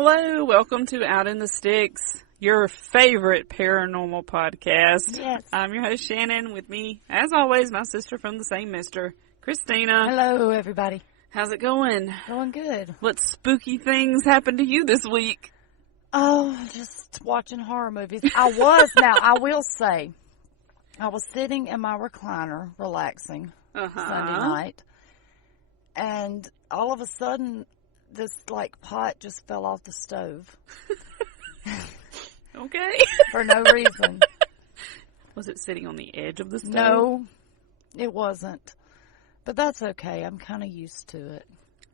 Hello, welcome to Out in the Sticks, your favorite paranormal podcast. Yes. I'm your host, Shannon. With me, as always, my sister from the same mister, Christina. Hello, everybody. How's it going? Going good. What spooky things happened to you this week? Oh, just watching horror movies. I will say, I was sitting in my recliner, relaxing Sunday night, and all of a sudden, this, pot just fell off the stove. Okay. For no reason. Was it sitting on the edge of the stove? No, it wasn't. But that's okay. I'm kind of used to it.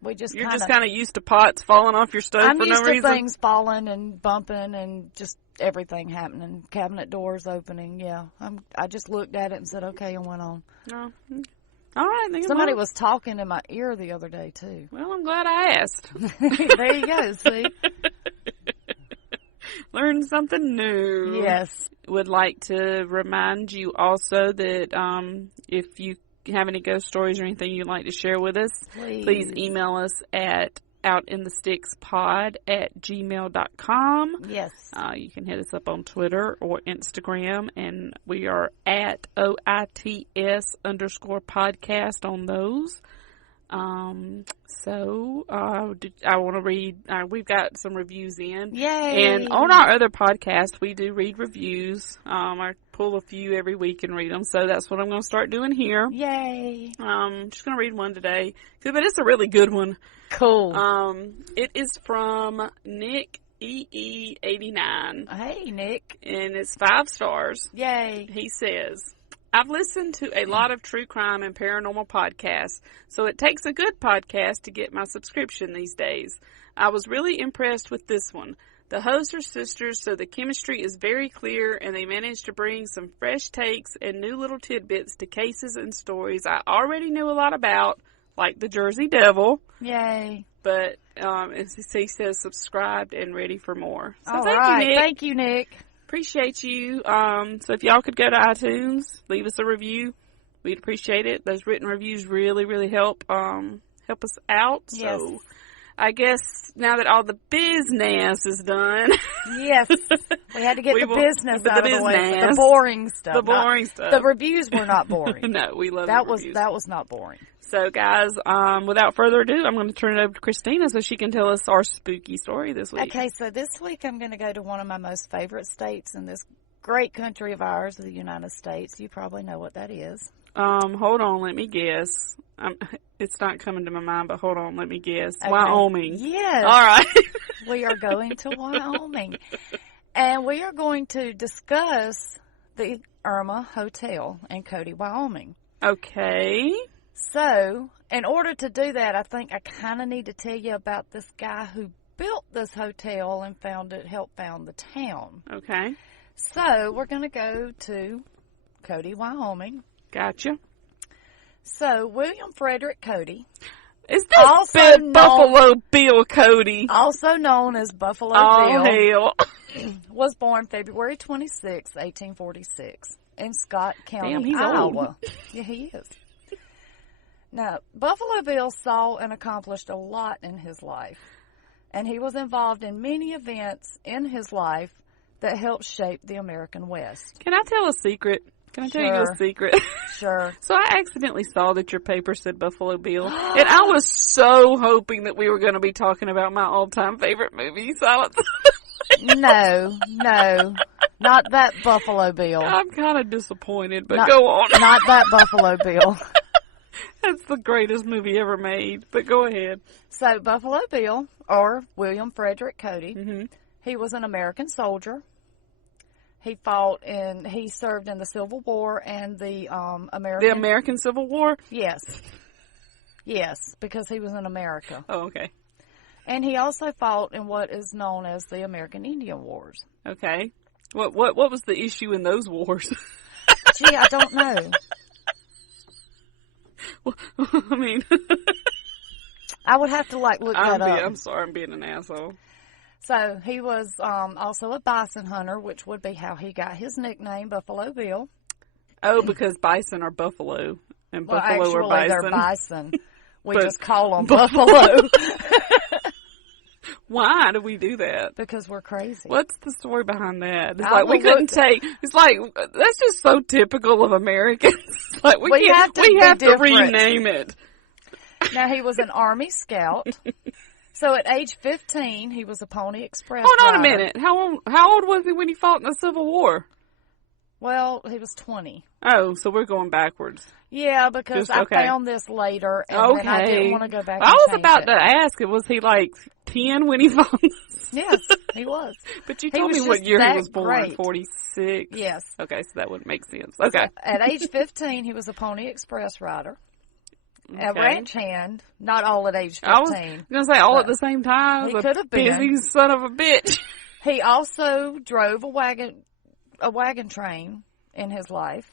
You're just kind of used to pots falling off your stove for no reason? I'm used to things falling and bumping and just everything happening. Cabinet doors opening, yeah. I just looked at it and said, okay, and went on. Oh. All right. Somebody was talking in my ear the other day, too. Well, I'm glad I asked. There you go, see? Learn something new. Yes. Would like to remind you also that if you have any ghost stories or anything you'd like to share with us, please email us at outinthestickspod@gmail.com. Yes. You can hit us up on Twitter or Instagram, and we are at OITS_podcast on those. I want to read, we've got some reviews in. Yay! And on our other podcast, we do read reviews. I pull a few every week and read them, so that's what I'm going to start doing here. Yay! Just going to read one today, but it's a really good one. Cool. It is from Nick EE89. Hey, Nick. And it's 5 stars. Yay. He says, I've listened to a lot of true crime and paranormal podcasts, so it takes a good podcast to get my subscription these days. I was really impressed with this one. The hosts are sisters, so the chemistry is very clear, and they managed to bring some fresh takes and new little tidbits to cases and stories I already knew a lot about, like the Jersey Devil. Yay. But he says subscribed and ready for more. So thank you, Nick. Thank you, Nick. Appreciate you. So if y'all could go to iTunes, leave us a review. We'd appreciate it. Those written reviews really, really help us out. Yes. So I guess now that all the business is done. Yes. We had to get the business out of the way. The boring stuff. The boring stuff. The reviews were not boring. No, we love that. The reviews. That was not boring. So, guys, without further ado, I'm going to turn it over to Christina so she can tell us our spooky story this week. Okay, so this week I'm going to go to one of my most favorite states in this great country of ours, the United States. You probably know what that is. Hold on, let me guess. It's not coming to my mind, but hold on, let me guess. Okay. Wyoming. Yes. All right. We are going to Wyoming. And we are going to discuss the Irma Hotel in Cody, Wyoming. Okay. So, in order to do that, I think I kind of need to tell you about this guy who built this hotel and helped found the town. Okay. So, we're going to go to Cody, Wyoming. Gotcha. So, William Frederick Cody. Is this Buffalo Bill Cody? Also known as Buffalo Bill. Oh, hell. Was born February 26, 1846 in Scott County, Damn, he's Iowa. old. Yeah, he is. Now, Buffalo Bill saw and accomplished a lot in his life, and he was involved in many events in his life that helped shape the American West. Can I tell a secret? Can I tell you a secret? Sure. So I accidentally saw that your paper said Buffalo Bill, and I was so hoping that we were going to be talking about my all-time favorite movie, Silence. No, not that Buffalo Bill. I'm kind of disappointed, but go on. Not that Buffalo Bill. That's the greatest movie ever made, but go ahead. So Buffalo Bill, or William Frederick Cody, mm-hmm. He was an American soldier. He served in the Civil War and the American Civil War? Yes. Yes, because he was in America. Oh, okay. And he also fought in what is known as the American Indian Wars. Okay. What was the issue in those wars? Gee, I don't know. Well, I mean, I would have to look that up. I'm sorry, I'm being an asshole. So he was also a bison hunter, which would be how he got his nickname, Buffalo Bill. Oh, because bison are buffalo, and buffalo are bison. They're bison. We just call them buffalo. Why do we do that? Because we're crazy. What's the story behind that? It's like we couldn't take. It's like that's just so typical of Americans. Like we have to rename it. Now he was an Army Scout. So at age 15, he was a Pony Express Hold on rider. a minute. How old was he when he fought in the Civil War? Well, he was 20. Oh, so we're going backwards. Yeah, because I found this later, and then I didn't want to go back and I was change about it. to ask, was he like 10 when he fought? Yes, he was. But you told me what year he was born, 46. Yes. Okay, so that wouldn't make sense. Okay. So at age 15, he was a Pony Express rider. Okay. A ranch hand, not all at age 15. I was going to say all at the same time. He could have been. Busy son of a bitch. He also drove a wagon train in his life.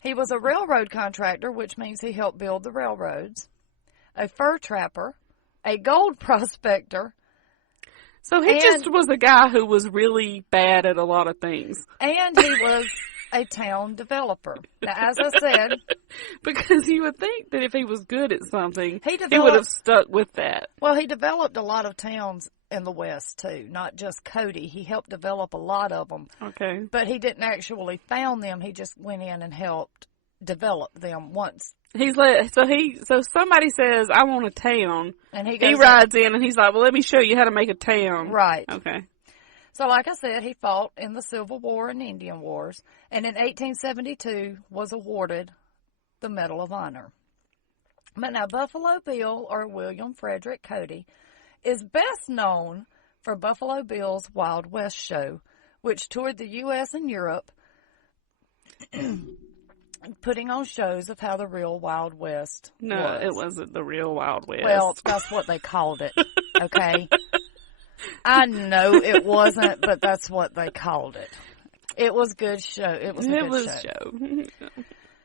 He was a railroad contractor, which means he helped build the railroads, a fur trapper, a gold prospector. So he just was a guy who was really bad at a lot of things. And he was a town developer. Now, as I said... Because you would think that if he was good at something, he would have stuck with that. Well, he developed a lot of towns in the West, too, not just Cody. He helped develop a lot of them. Okay. But he didn't actually found them. He just went in and helped develop them once. So somebody says, I want a town. And he rides in and he's like, well, let me show you how to make a town. Right. Okay. So like I said, he fought in the Civil War and Indian Wars, and in 1872 was awarded the Medal of Honor. But now Buffalo Bill, or William Frederick Cody, is best known for Buffalo Bill's Wild West show, which toured the U.S. and Europe, putting on shows of how the real Wild West was. No, it wasn't the real Wild West. Well, that's what they called it, okay? I know it wasn't, but that's what they called it. It was a good show. It was a good show.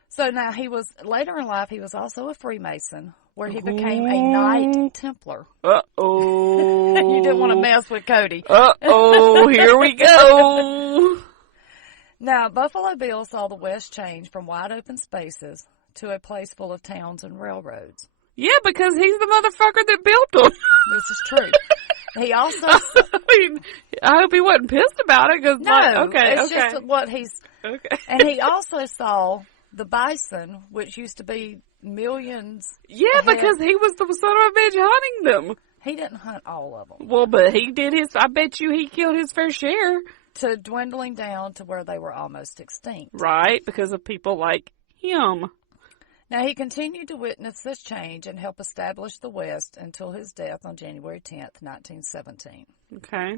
So now later in life, he was also a Freemason, where he became a Knight Templar. Uh-oh. You didn't want to mess with Cody. Uh-oh, here we go. Now, Buffalo Bill saw the West change from wide open spaces to a place full of towns and railroads. Yeah, because he's the motherfucker that built them. This is true. He also... I hope he wasn't pissed about it. Cause no, it's just what he's... Okay. And he also saw the bison, which used to be millions... Yeah, ahead. because he was the son of a bitch hunting them. He didn't hunt all of them. Well, but he did his... I bet you he killed his fair share. To dwindling down to where they were almost extinct. Right, because of people like him. Now, he continued to witness this change and help establish the West until his death on January 10th, 1917. Okay.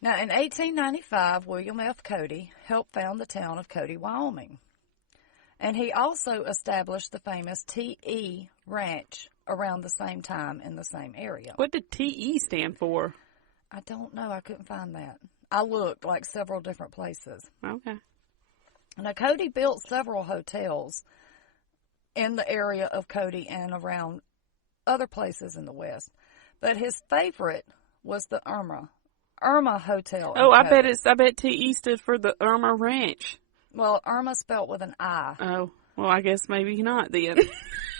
Now, in 1895, William F. Cody helped found the town of Cody, Wyoming. And he also established the famous T.E. Ranch around the same time in the same area. What did T.E. stand for? I don't know. I couldn't find that. I looked like several different places. Okay. Now, Cody built several hotels in the area of Cody and around other places in the West. But his favorite was the Irma Hotel. Oh, I bet T.E. stood for the Irma Ranch. Well, Irma spelt with an I. Oh, well, I guess maybe not then.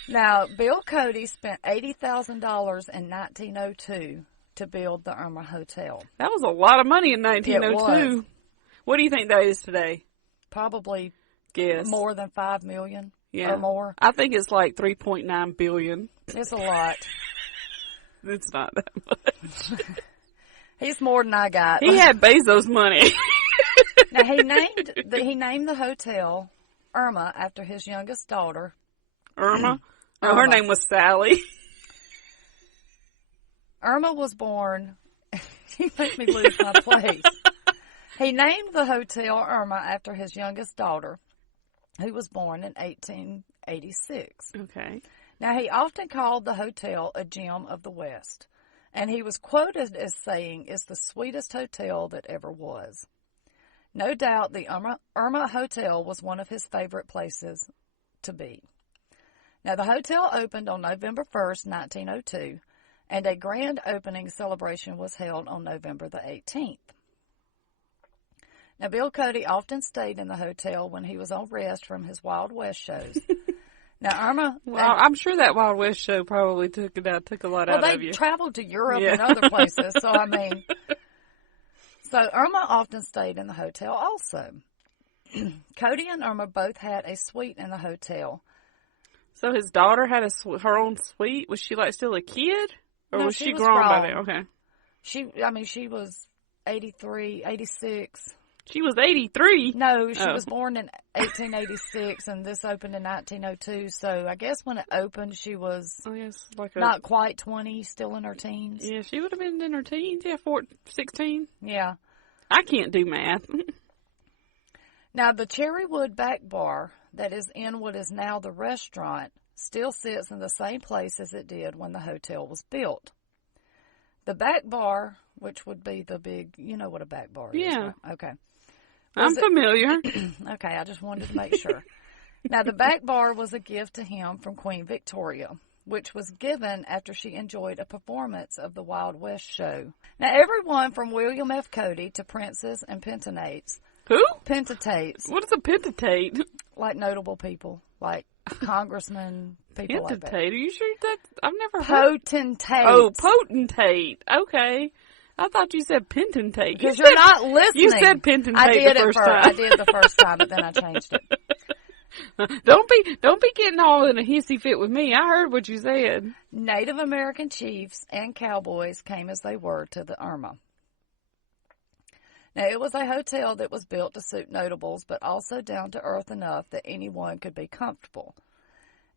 Now, Bill Cody spent $80,000 in 1902 to build the Irma Hotel. That was a lot of money in 1902. It was. What do you think that is today? Probably Guess. More than $5 million. Yeah. Or more. I think it's like $3.9 billion. It's a lot. It's not that much. He's more than I got. He had Bezos money. Now, he named the hotel Irma after his youngest daughter. Irma? Oh, her name was Sally. Irma was born... You make me lose my place. He named the hotel Irma after his youngest daughter, who was born in 1886. Okay. Now, he often called the hotel a gem of the West, and he was quoted as saying, "It's the sweetest hotel that ever was." No doubt the Irma Hotel was one of his favorite places to be. Now, the hotel opened on November 1st, 1902, and a grand opening celebration was held on November the 18th. Now, Bill Cody often stayed in the hotel when he was on rest from his Wild West shows. Now, Irma... Well, I'm sure that Wild West show probably took a lot out of you. Well, they traveled to Europe and other places, so I mean... So, Irma often stayed in the hotel also. Cody and Irma both had a suite in the hotel. So his daughter had her own suite? Was she, still a kid? Or No, was she was grown by then? Okay. She was 83, 86. She was 83? No, she was born in 1886, and this opened in 1902. So I guess when it opened, she was not quite 20, still in her teens. Yeah, she would have been in her teens. Yeah, 16. Yeah. I can't do math. Now, the Cherrywood Back Bar that is in what is now the restaurant still sits in the same place as it did when the hotel was built. The back bar, which would be the big, you know what a back bar is, right? Okay. I'm familiar. Okay, I just wanted to make sure. Now, the back bar was a gift to him from Queen Victoria, which was given after she enjoyed a performance of the Wild West show. Now, everyone from William F. Cody to princes and pentanates. Who? Pentatates. What is a pentatate? Like notable people, like congressmen, people like that. Are you sure that? I've never heard. Potentate. Oh, potentate. Okay. I thought you said pentantate. Because you're not listening. You said pentantate the first time. I did the first time, but then I changed it. Don't be getting all in a hissy fit with me. I heard what you said. Native American chiefs and cowboys came as they were to the Irma. Now, it was a hotel that was built to suit notables, but also down to earth enough that anyone could be comfortable.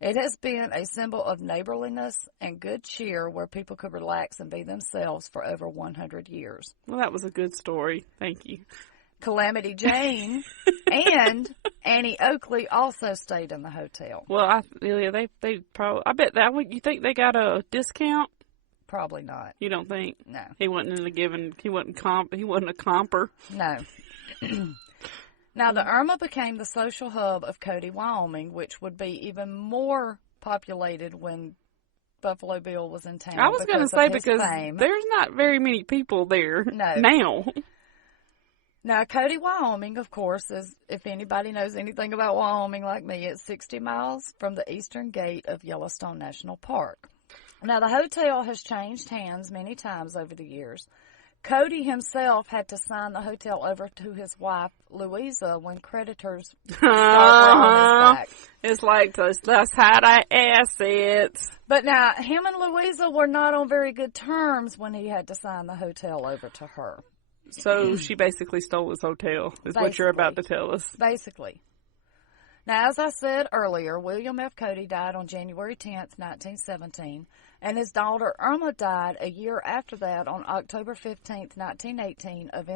It has been a symbol of neighborliness and good cheer where people could relax and be themselves for over 100 years. Well, that was a good story. Thank you. Calamity Jane and Annie Oakley also stayed in the hotel. Well, they probably. I bet that. You think they got a discount? Probably not. You don't think? No. He wasn't He wasn't a comper. No. Now, the Irma became the social hub of Cody, Wyoming, which would be even more populated when Buffalo Bill was in town. I was going to say because fame. There's not very many people there now. Now, Cody, Wyoming, of course, is, if anybody knows anything about Wyoming like me, it's 60 miles from the eastern gate of Yellowstone National Park. Now, the hotel has changed hands many times over the years. Cody himself had to sign the hotel over to his wife, Louisa, when creditors started on his back. It's like, let's hide our assets. But now, him and Louisa were not on very good terms when he had to sign the hotel over to her. So she basically stole his hotel, is what you're about to tell us. Basically. Now, as I said earlier, William F. Cody died on January 10th, 1917, and his daughter Irma died a year after that on October 15th, 1918, of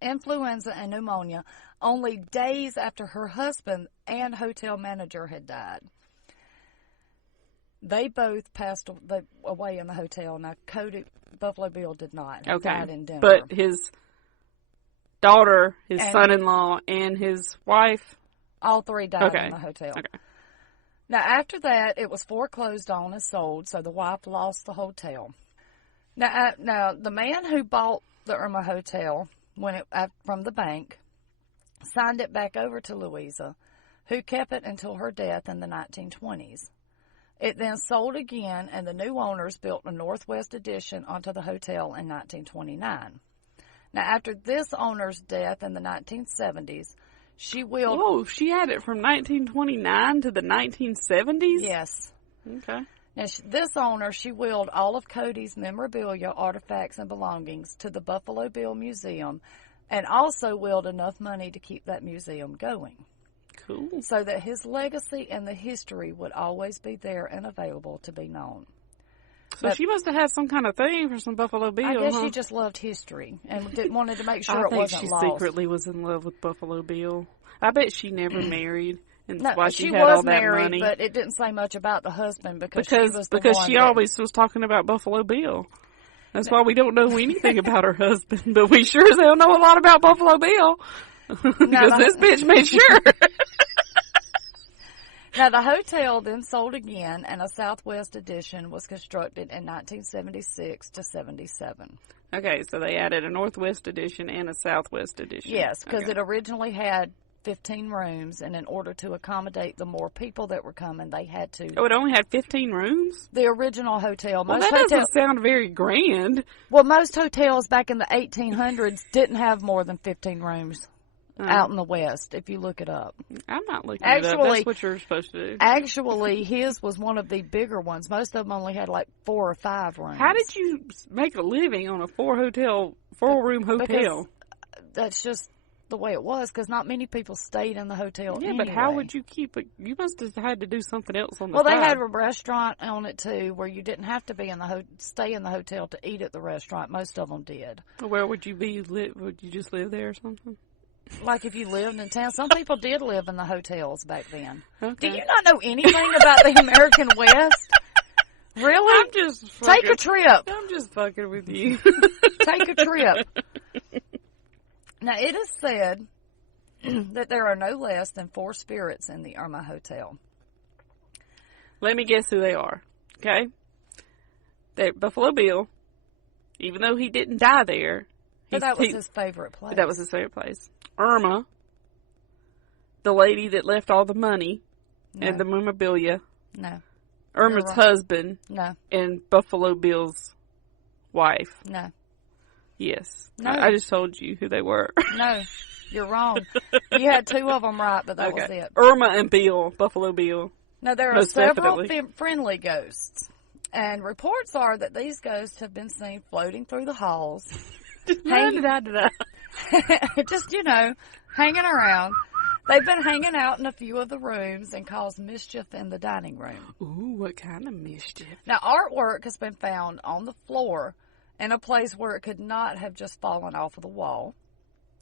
influenza and pneumonia, only days after her husband and hotel manager had died. They both passed away in the hotel. Now, Buffalo Bill did not. He died in Denver. But his daughter, his son-in-law, and his wife... All three died in the hotel. Okay. Now, after that, it was foreclosed on and sold, so the wife lost the hotel. Now, the man who bought the Irma Hotel from the bank signed it back over to Louisa, who kept it until her death in the 1920s. It then sold again, and the new owners built a Northwest addition onto the hotel in 1929. Now, after this owner's death in the 1970s, she willed... Whoa, she had it from 1929 to the 1970s? Yes. Okay. Now, this owner, she willed all of Cody's memorabilia, artifacts, and belongings to the Buffalo Bill Museum, and also willed enough money to keep that museum going. Cool. So that his legacy and the history would always be there and available to be known. So she must have had some kind of thing for some Buffalo Bill, I guess she just loved history and wanted to make sure it wasn't lost. I think she secretly was in love with Buffalo Bill. I bet she never married, and that's why she had was all that married, money. But it didn't say much about the husband because she always was talking about Buffalo Bill. That's why we don't know anything about her husband, but we sure as hell know a lot about Buffalo Bill. Because this bitch made sure. Now, the hotel then sold again, and a Southwest addition was constructed in 1976 to 77. Okay, so they added a Northwest addition and a Southwest addition. Yes, because it originally had 15 rooms, and in order to accommodate the more people that were coming, they had to. Oh, it only had 15 rooms? The original hotel. Well, that doesn't sound very grand. Well, most hotels back in the 1800s didn't have more than 15 rooms out in the West, if you look it up. I'm not looking it up. That's what you're supposed to do. Actually, his was one of the bigger ones. Most of them only had like 4 or 5 rooms. How did you make a living on a 4-room hotel? Because that's just the way it was, because not many people stayed in the hotel anyway. But how would you keep it? You must have had to do something else on the side. side. They had a restaurant on it, too, where you didn't have to be stay in the hotel to eat at the restaurant. Most of them did. Where would you be? Would you just live there or something? Like if you lived in town. Some people did live in the hotels back then. Okay. Do you not know anything about the American West? Really? I'm just fucking, take a trip. I'm just fucking with you. Take a trip. Now, it is said that there are no less than 4 spirits in the Irma Hotel. Let me guess who they are. Okay? Buffalo Bill, even though he didn't die there. But that was his favorite place. That was his favorite place. Irma, the lady that left all the money and the memorabilia. No. Irma's husband. No. And Buffalo Bill's wife. No. Yes. No. I just told you who they were. No. You're wrong. You had 2 of them right, but that was it. Irma and Bill. Buffalo Bill. Now, there are several friendly ghosts. And reports are that these ghosts have been seen floating through the halls. Just, hanging around. They've been hanging out in a few of the rooms and caused mischief in the dining room. Ooh, what kind of mischief? Now, artwork has been found on the floor in a place where it could not have just fallen off of the wall,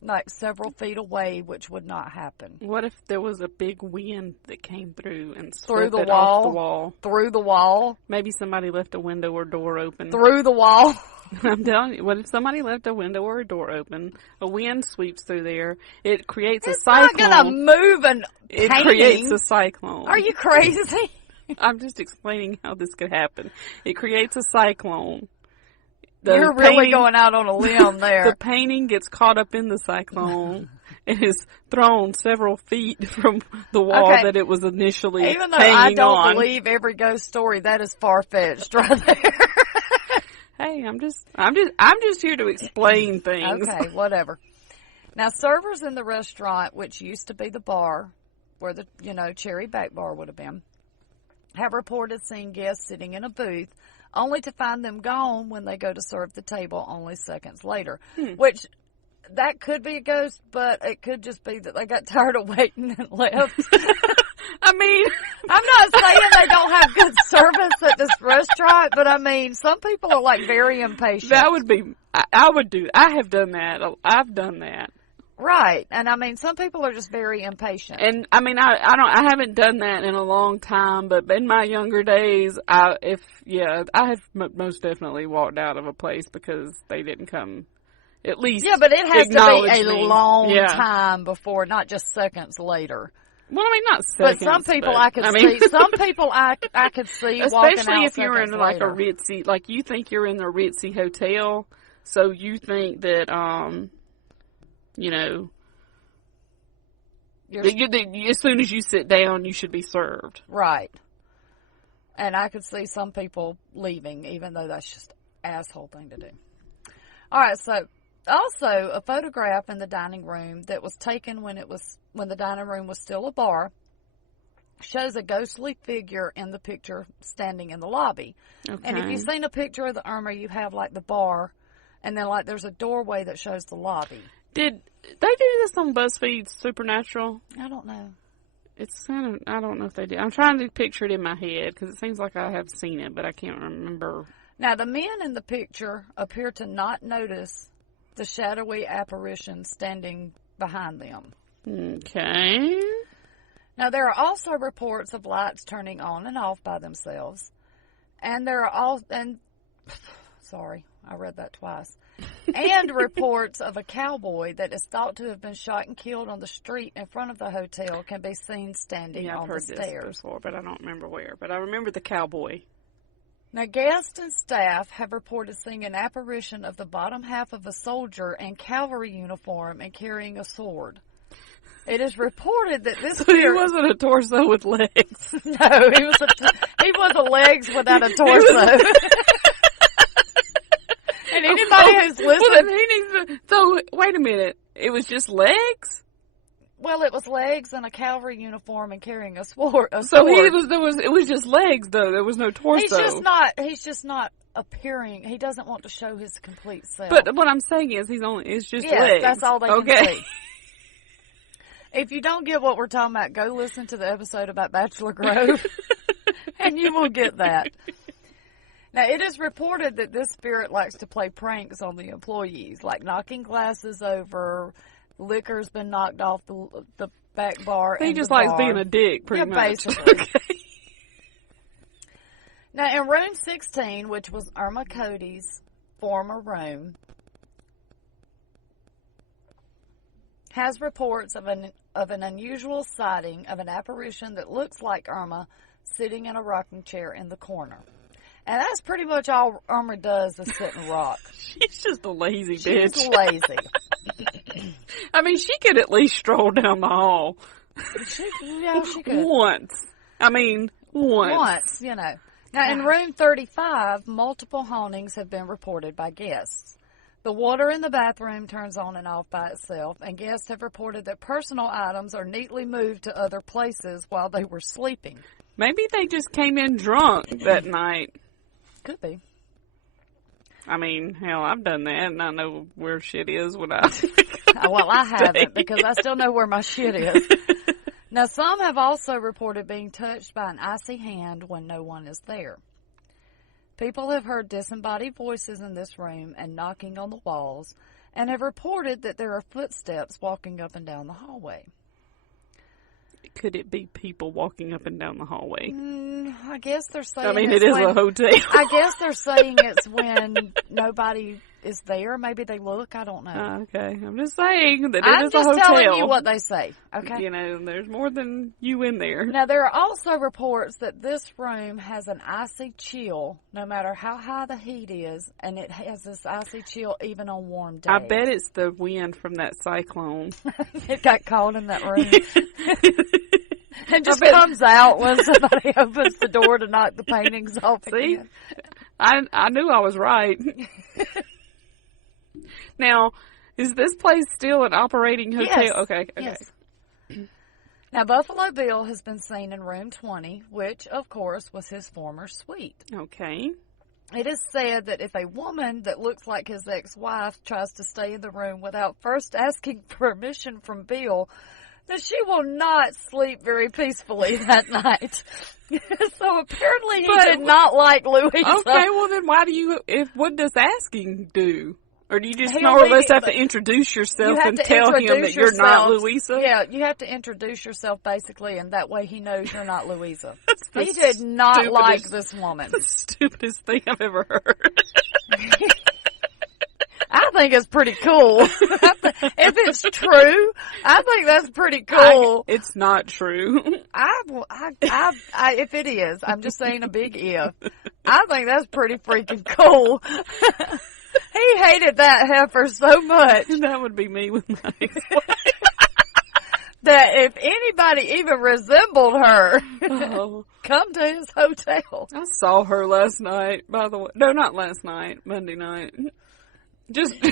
like several feet away, which would not happen. What if there was a big wind that came through and through the wall? Off the wall? Through the wall? Maybe somebody left a window or door open. Through the wall? I'm telling you, what if somebody left a window or a door open? A wind sweeps through there. It creates a cyclone. It's not going to move and It creates a cyclone. Are you crazy? I'm just explaining how this could happen. It creates a cyclone. You're really going out on a limb there. The painting gets caught up in the cyclone. It is thrown several feet from the wall that it was initially hanging on. Even though I don't believe every ghost story, that is far-fetched right there. Hey, I'm just here to explain things. Okay, whatever. Now, servers in the restaurant, which used to be the bar, where the Cherrywood Back Bar would have been, have reported seeing guests sitting in a booth, only to find them gone when they go to serve the table only seconds later. Which, that could be a ghost, but it could just be that they got tired of waiting and left. I mean, I'm not saying they don't have good service at this restaurant, but I mean, some people are like very impatient. That would be, I have done that. I've done that. Right. And I mean, some people are just very impatient. And I mean, I haven't done that in a long time, but in my younger days, I have most definitely walked out of a place because they didn't come. At least, but it has to be a long Yeah. time before, not just seconds later. Well, I mean, not seconds. But some people I could see. Some people I could see walking out especially if you're in like later. a ritzy, like you think you're in a ritzy hotel, so you think that as soon as you sit down, you should be served. Right. And I could see some people leaving, even though that's just an asshole thing to do. All right, so also a photograph in the dining room that was taken when the dining room was still a bar shows a ghostly figure in the picture standing in the lobby. Okay. And if you've seen a picture of the Irma, you have like the bar, and then like there's a doorway that shows the lobby. Did they do this on BuzzFeed Supernatural? I don't know. It's kind of, I don't know if they did. I'm trying to picture it in my head because it seems like I have seen it, but I can't remember. Now, the men in the picture appear to not notice the shadowy apparition standing behind them. Okay. Now, there are also reports of lights turning on and off by themselves. And there are sorry, I read that twice. And reports of a cowboy that is thought to have been shot and killed on the street in front of the hotel can be seen standing on the stairs. I've heard this before, but I don't remember where. But I remember the cowboy. Now, guests and staff have reported seeing an apparition of the bottom half of a soldier in cavalry uniform and carrying a sword. It is reported that this So spirit... he wasn't a torso with legs. No, he was a legs without a torso. And anybody who's listened... So, wait a minute. It was just legs? Well, it was legs and a cavalry uniform and carrying a sword. So it was just legs, though. There was no torso. He's just not appearing. He doesn't want to show his complete self. But what I'm saying is it's just legs. Yes, that's all they can see. If you don't get what we're talking about, go listen to the episode about Bachelor Grove, and you will get that. Now, it is reported that this spirit likes to play pranks on the employees, like knocking glasses over, liquor's been knocked off the back bar. He just likes being a dick, pretty much. Basically. Okay. Now, in room 16, which was Irma Cody's former room, has reports of an unusual sighting of an apparition that looks like Irma sitting in a rocking chair in the corner. And that's pretty much all Irma does is sit and rock. She's just a lazy bitch. She's lazy. I mean, she could at least stroll down the hall. She could. Once. Once, you know. Now, in room 35, multiple hauntings have been reported by guests. The water in the bathroom turns on and off by itself, and guests have reported that personal items are neatly moved to other places while they were sleeping. Maybe they just came in drunk that night. Could be. I mean, hell, I've done that, and I know where shit is when I... Well, I haven't, because I still know where my shit is. Now, some have also reported being touched by an icy hand when no one is there. People have heard disembodied voices in this room and knocking on the walls, and have reported that there are footsteps walking up and down the hallway. Could it be people walking up and down the hallway? I guess they're saying... I mean, it is a hotel. I guess they're saying it's when nobody is there. Maybe they look. I don't know. Okay. I'm just saying that it is a hotel. I'm just telling you what they say. Okay. You know, there's more than you in there. Now, there are also reports that this room has an icy chill, no matter how high the heat is, and it has this icy chill even on warm days. I bet it's the wind from that cyclone. It got caught in that room. And just comes out when somebody opens the door to knock the paintings off again. I knew I was right. Now, is this place still an operating hotel? Yes. Okay. Yes. Now, Buffalo Bill has been seen in room 20, which, of course, was his former suite. Okay. It is said that if a woman that looks like his ex-wife tries to stay in the room without first asking permission from Bill, that she will not sleep very peacefully that night. So apparently he did not like Louisa. Okay, well then what does asking do? Or do you just more or less have to introduce yourself and tell him that you're not Louisa? Yeah, you have to introduce yourself basically, and that way he knows you're not Louisa. He did not like this woman. That's the stupidest thing I've ever heard. I think it's pretty cool. If it's true, I think that's pretty cool. It's not true. If it is, I'm just saying a big if. I think that's pretty freaking cool. He hated that heifer so much. That would be me with my ex-wife. That if anybody even resembled her, come to his hotel. I saw her last night, by the way. No, not last night. Monday night. Just for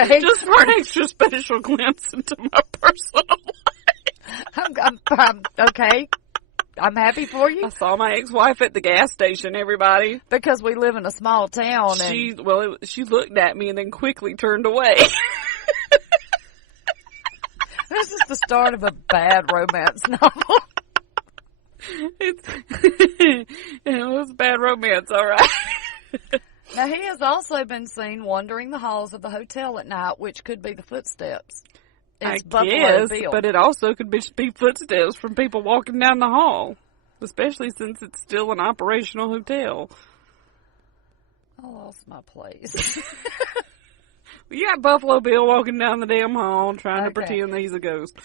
an extra special glimpse into my personal life. Okay. I'm happy for you. I saw my ex-wife at the gas station, everybody. Because we live in a small town. She looked at me and then quickly turned away. This is the start of a bad romance novel. It was bad romance, all right. Now, he has also been seen wandering the halls of the hotel at night, which could be the footsteps. It's Buffalo Bill. But it also could be footsteps from people walking down the hall, especially since it's still an operational hotel. I lost my place. You got Buffalo Bill walking down the damn hall trying to pretend that he's a ghost.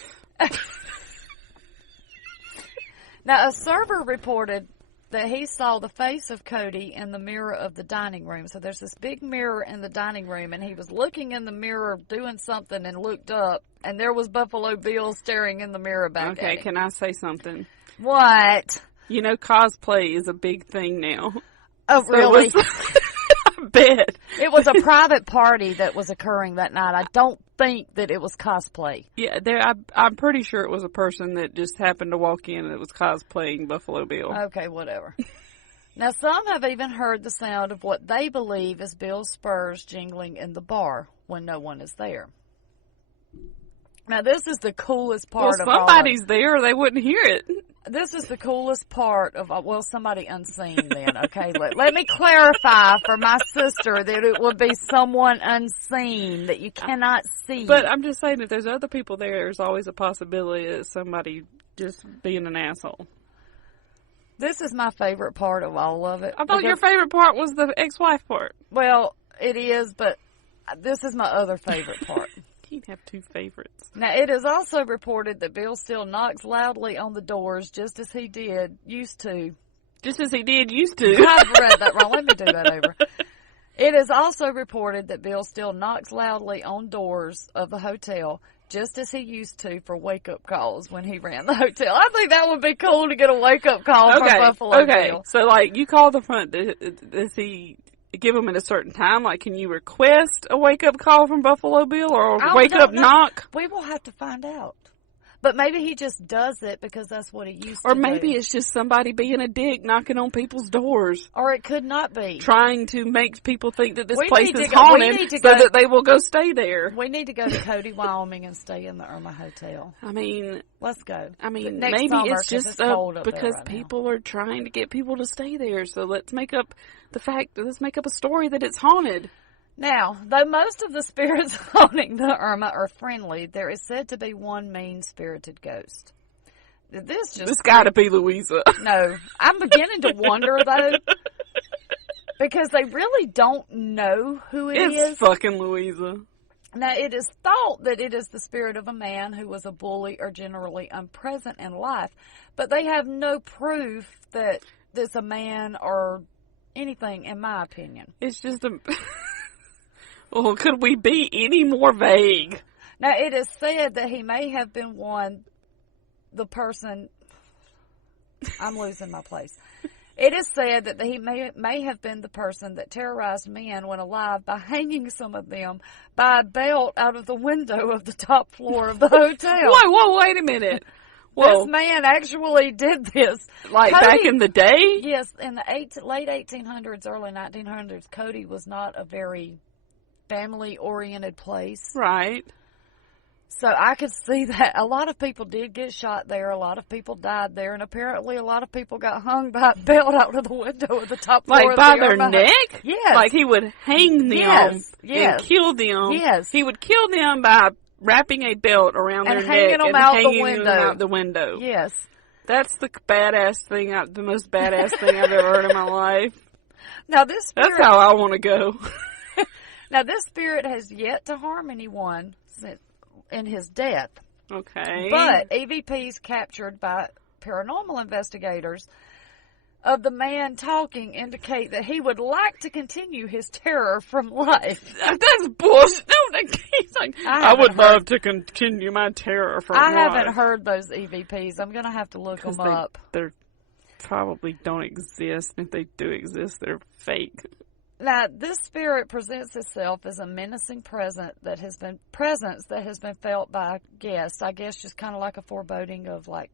Now, a server reported that he saw the face of Cody in the mirror of the dining room. So there's this big mirror in the dining room, and he was looking in the mirror doing something and looked up, and there was Buffalo Bill staring in the mirror back at him. Okay, can I say something? What? You know, cosplay is a big thing now. Oh, really? I bet. It was a private party that was occurring that night. I don't think that it was cosplay. Yeah, I'm pretty sure it was a person that just happened to walk in and it was cosplaying Buffalo Bill. Okay, whatever. Now, some have even heard the sound of what they believe is Bill's spurs jingling in the bar when no one is there. Now, this is the coolest part of all of it. Somebody's there or they wouldn't hear it. This is the coolest part of, well, somebody unseen then, okay? Let me clarify for my sister that it would be someone unseen that you cannot see. But I'm just saying, if there's other people there, there's always a possibility that somebody just being an asshole. This is my favorite part of all of it. I thought your favorite part was the ex-wife part. Well, it is, but this is my other favorite part. You have two favorites. Now, it is also reported that Bill still knocks loudly on the doors just as he used to. Just as he did used to. I've read that wrong. Let me do that over. It is also reported that Bill still knocks loudly on doors of the hotel just as he used to for wake-up calls when he ran the hotel. I think that would be cool to get a wake-up call from Buffalo Bill. So, like, you call the front, does he give them at a certain time? Like, can you request a wake-up call from Buffalo Bill or a wake-up knock? We will have to find out. But maybe he just does it because that's what he used to do. Or maybe it's just somebody being a dick knocking on people's doors. Or it could not be. Trying to make people think that this place is haunted so that they will go stay there. We need to go to Cody, Wyoming and stay in the Irma Hotel. I mean... Let's go. I mean, maybe it's just because people are trying to get people to stay there. So let's make up a story that it's haunted. Now, though most of the spirits haunting the Irma are friendly, there is said to be one mean-spirited ghost. This got to be Louisa. No, I'm beginning to wonder, though, because they really don't know who it is. It's fucking Louisa. Now, it is thought that it is the spirit of a man who was a bully or generally unpresent in life, but they have no proof that it's a man or anything, in my opinion. It's just a... Well, could we be any more vague? Now, it is said that he may have been the person... I'm losing my place. It is said that he may have been the person that terrorized men when alive by hanging some of them by a belt out of the window of the top floor of the hotel. Whoa, wait a minute. Whoa. This man actually did this. Like Cody, back in the day? Yes, in the late 1800s, early 1900s, Cody was not a very family-oriented place. Right. So I could see that a lot of people did get shot there. A lot of people died there. And apparently a lot of people got hung by a belt out of the window of the top floor of the Like by their neck? Yes. Like he would hang them and kill them. Yes. He would kill them by wrapping a belt around their neck and hanging them out the window. Yes. That's the the most badass thing I've ever heard in my life. Now this spirit, that's how I want to go. Now this spirit has yet to harm anyone in his death. Okay. But EVPs captured by paranormal investigators of the man talking indicate that he would like to continue his terror from life. That's bullshit. No, he's like, I would love to continue my terror from life. I haven't heard those EVPs. I'm going to have to look them up. They probably don't exist. If they do exist, they're fake. Now, this spirit presents itself as a menacing presence that has been felt by guests. I guess just kind of like a foreboding of like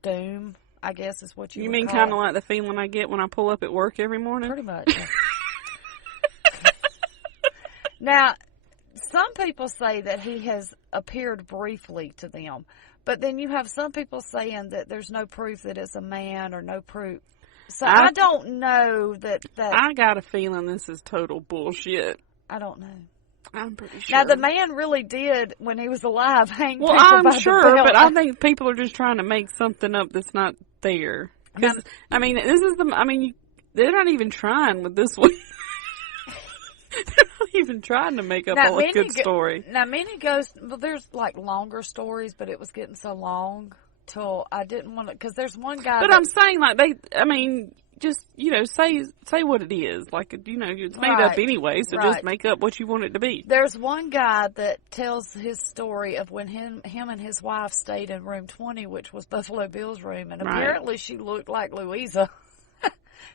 doom, I guess is what you would mean, kind of like the feeling I get when I pull up at work every morning? Pretty much. Yeah. Now, some people say that he has appeared briefly to them, but then you have some people saying that there's no proof that it's a man or no proof. So I don't know that... I got a feeling this is total bullshit. I don't know. I'm pretty sure. Now, the man really did, when he was alive, hang people I'm by sure, the belt. But I think people are just trying to make something up that's not there. Because, I mean, they're not even trying with this one. They're not even trying to make up a good story. Now, many ghosts... Well, there's, like, longer stories, but it was getting so long till I didn't want to, because there's one guy. But I'm saying, like, just, say what it is. Like, it's made up anyway, so just make up what you want it to be. There's one guy that tells his story of when him and his wife stayed in room 20, which was Buffalo Bill's room, and apparently she looked like Louisa.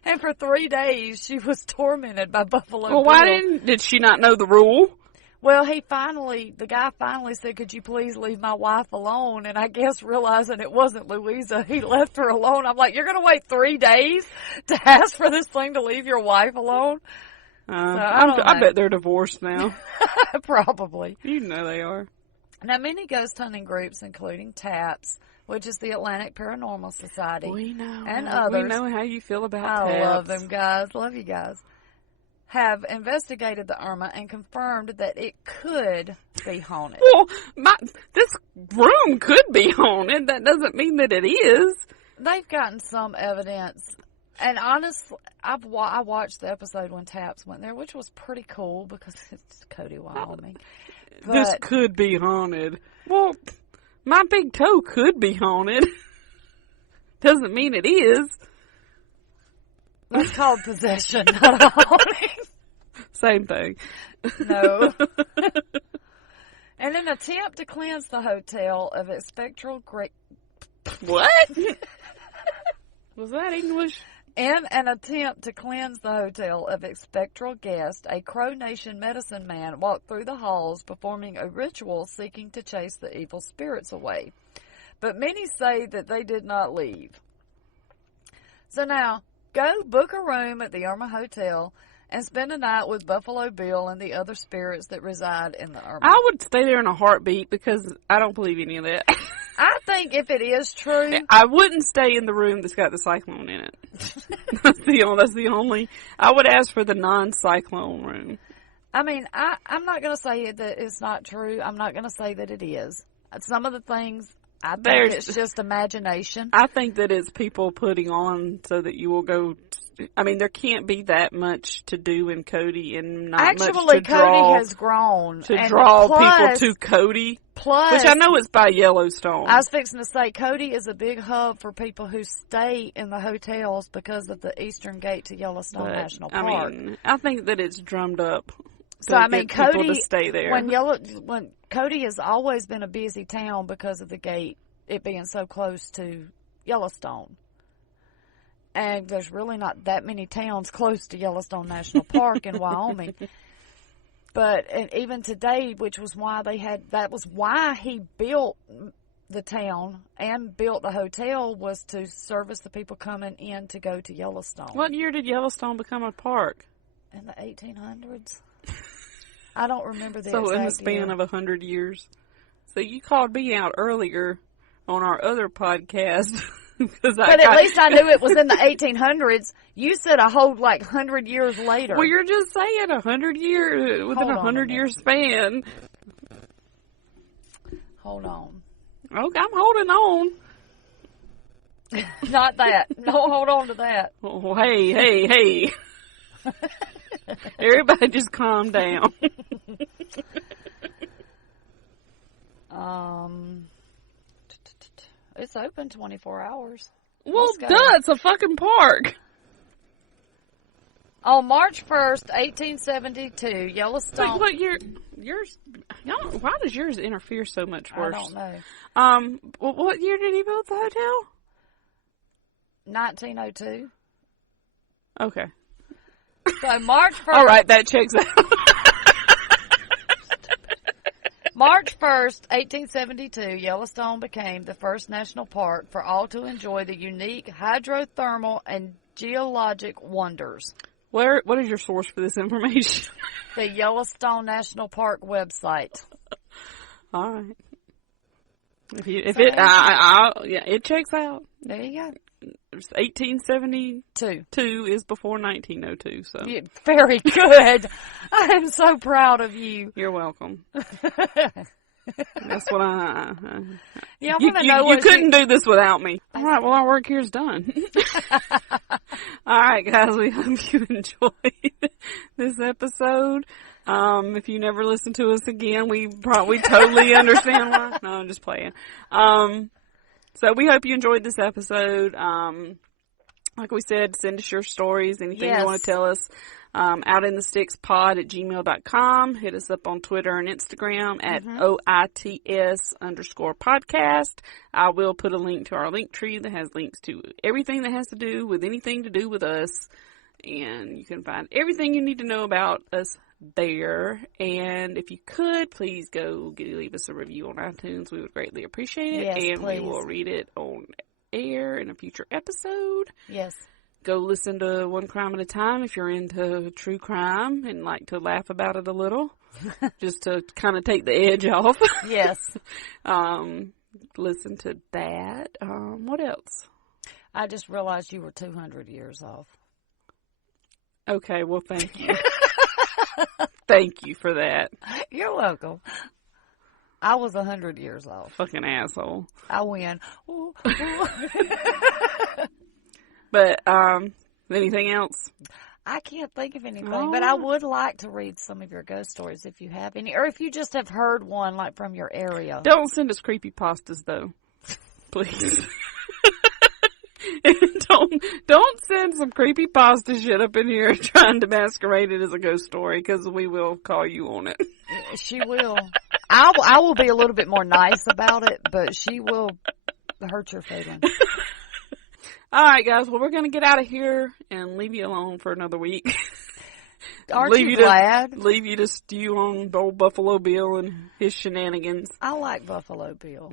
And for 3 days, she was tormented by Buffalo Bill. Well, did she not know the rule? Well, the guy finally said, could you please leave my wife alone? And I guess realizing it wasn't Louisa, he left her alone. I'm like, you're going to wait 3 days to ask for this thing to leave your wife alone? I bet they're divorced now. Probably. You know they are. Now, many ghost hunting groups, including TAPS, which is the Atlantic Paranormal Society, and others. We know how you feel about TAPS. I love them guys. Love you guys. Have investigated the Irma and confirmed that it could be haunted. Well, this room could be haunted. That doesn't mean that it is. They've gotten some evidence. And honestly, I watched the episode when Taps went there, which was pretty cool because it's Cody, Wyoming. This could be haunted. Well, my big toe could be haunted. Doesn't mean it is. That's called possession, not a haunting. Same thing. No. In an attempt to cleanse the hotel of its spectral What? Was that English? In an attempt to cleanse the hotel of its spectral guest, a Crow Nation medicine man walked through the halls performing a ritual seeking to chase the evil spirits away. But many say that they did not leave. So now, go book a room at the Irma Hotel and spend a night with Buffalo Bill and the other spirits that reside in the Irma. I would stay there in a heartbeat because I don't believe any of that. I think if it is true, I wouldn't stay in the room that's got the cyclone in it. That's the only. I would ask for the non-cyclone room. I mean, I'm not going to say that it's not true. I'm not going to say that it is. Some of the things, I think it's just imagination. I think that it's people putting on so that you will go. I mean, there can't be that much to do in Cody and not much to draw. Cody has grown. To draw people to Cody. Plus, which I know is by Yellowstone. I was fixing to say, Cody is a big hub for people who stay in the hotels because of the eastern gate to Yellowstone National Park. I think that it's drummed up. So I mean, Cody to stay there. When Cody has always been a busy town because of the gate, it being so close to Yellowstone. And there's really not that many towns close to Yellowstone National Park in Wyoming. But even today, which was why that was why he built the town and built the hotel, was to service the people coming in to go to Yellowstone. What year did Yellowstone become a park? In the 1800s. I don't remember the exact year. So in the span of 100 years. So you called me out earlier on our other podcast. But at least I knew it was in the 1800s. You said a whole 100 years later. Well, you're just saying 100 years within a 100-year span. Hold on. Okay, I'm holding on. Not that. Don't hold on to that. Oh, hey. Everybody just calm down. It's open 24 hours. Well, duh, it's a fucking park. On March 1st, 1872, Yellowstone... What year? Why does yours interfere so much worse? I don't know. What year did he build the hotel? 1902. Okay. So March 1st... All right, that checks out. March 1st, 1872, Yellowstone became the first national park for all to enjoy the unique hydrothermal and geologic wonders. What is your source for this information? The Yellowstone National Park website. All right. It checks out. There you go. 1872 is before 1902. So yeah, very good. I am so proud of you. You're welcome. That's what I want to know. You couldn't do this without me. All right. Well, our work here's done. All right, guys. We hope you enjoyed this episode. If you never listen to us again, we totally understand why. No, I'm just playing. So we hope you enjoyed this episode. Like we said, send us your stories, anything you want to tell us. outinthestickspod@gmail.com. Hit us up on Twitter and Instagram at OITS_podcast. I will put a link to our link tree that has links to everything that has to do with anything to do with us. And you can find everything you need to know about us there. And if you could, please go leave us a review on iTunes. We would greatly appreciate it. Yes, and please. we will read it on air in a future episode. Yes. Go listen to One Crime at a Time if you're into true crime and like to laugh about it a little, just to kind of take the edge off. Yes. Listen to that. What else? I just realized you were 200 years off. Okay, well, thank you. Thank you for that. You're welcome. I was 100 years off. Fucking asshole. I win. But, anything else? I can't think of anything, but I would like to read some of your ghost stories if you have any, or if you just have heard one like from your area. Don't send us creepypastas though, please. don't send some creepypasta shit up in here trying to masquerade it as a ghost story, because we will call you on it. She will. I will be a little bit more nice about it, but she will hurt your feelings. All right, guys. Well, we're going to get out of here and leave you alone for another week. Aren't you glad? Leave you to stew on old Buffalo Bill and his shenanigans. I like Buffalo Bill.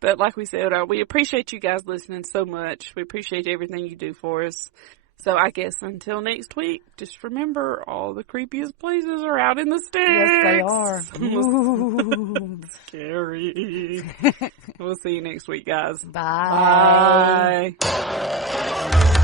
But like we said, we appreciate you guys listening so much. We appreciate everything you do for us. So I guess until next week, just remember all the creepiest places are out in the sticks. Yes, they are. Ooh, scary. We'll see you next week, guys. Bye. Bye.